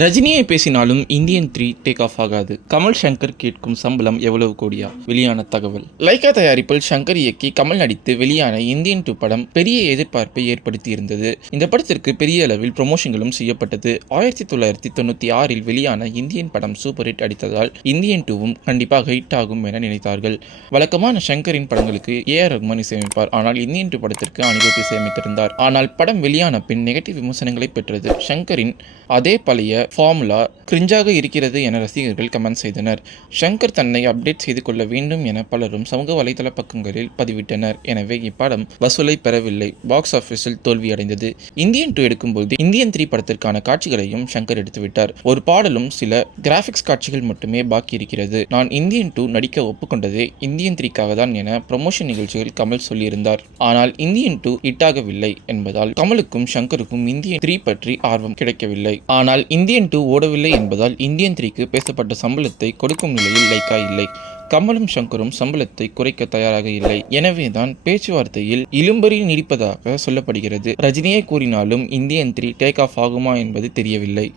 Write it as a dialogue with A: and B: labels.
A: ரஜினியை பேசினாலும் Indian three take off ஆகாது. கமல் சங்கர் கேட்கும் சம்பளம் எவ்வளவு கோடியா? வெளியான தகவல். லைகா தயாரிப்பில் சங்கர் இயக்கி கமல் நடித்து வெளியான இந்தியன் டூ படம் பெரிய எதிர்பார்ப்பை ஏற்படுத்தி இருந்தது இந்த படத்திற்கு பெரிய அளவில் ப்ரொமோஷன்களும் செய்யப்பட்டது. ஆயிரத்தி தொள்ளாயிரத்தி தொண்ணூற்றி ஆறில் வெளியான இந்தியன் படம் சூப்பர் ஹிட் அடித்ததால் இந்தியன் டூவும் கண்டிப்பாக ஹிட் ஆகும் என நினைத்தார்கள். வழக்கமான சங்கரின் படங்களுக்கு ஏ ஆர் ரஹ்மான் இசையமைப்பார். ஆனால் இந்தியன் டூ படத்திற்கு அனிருத் இசையமைத்திருந்தார். ஆனால் படம் வெளியான பின் நெகட்டிவ் விமர்சனங்களை பெற்றது. சங்கரின் அதே பழைய ஃபார்முலா கிரிஞ்சாக இருக்கிறது என ரசிகர்கள் கமெண்ட் செய்தனர். ஷங்கர் தன்னை அப்டேட் செய்து கொள்ள வேண்டும் என பலரும் சமூக வலைதள பக்கங்களில் பதிவிட்டனர். எனவே இப்படம் வசூலை பெறவில்லை. பாக்ஸ் ஆஃபீஸில் தோல்வியடைந்தது இந்தியன் டூ எடுக்கும்போது இந்தியன் த்ரீ படத்திற்கான காட்சிகளையும் ஷங்கர் எடுத்துவிட்டார் ஒரு பாடலும் சில கிராஃபிக்ஸ் காட்சிகள் மட்டுமே பாக்கி இருக்கிறது. நான் இந்தியன் டூ நடிக்க ஒப்புக்கொண்டதே இந்தியன் த்ரீக்காக தான் என ப்ரமோஷன் நிகழ்ச்சியில் கமல் சொல்லியிருந்தார். ஆனால் இந்தியன் டூ ஹிட்டாகவில்லை என்பதால் கமலுக்கும் ஷங்கருக்கும் இந்தியன் த்ரீ பற்றி ஆர்வம் கிடைக்கவில்லை. ஆனால் இந்திய இந்தியன் டூ ஓடவில்லை என்பதால் இந்தியன் த்ரீக்கு பேசப்பட்ட சம்பளத்தை கொடுக்கும் நிலையில் லைக்கா இல்லை. கமலும் சங்கரும் சம்பளத்தை குறைக்க தயாராக இல்லை. எனவேதான் பேச்சுவார்த்தையில் இழும்பறி நீடிப்பதாக சொல்லப்படுகிறது. ரஜினியே கூறினாலும் இந்தியன் த்ரீ டேக் ஆஃப் ஆகுமா என்பது தெரியவில்லை.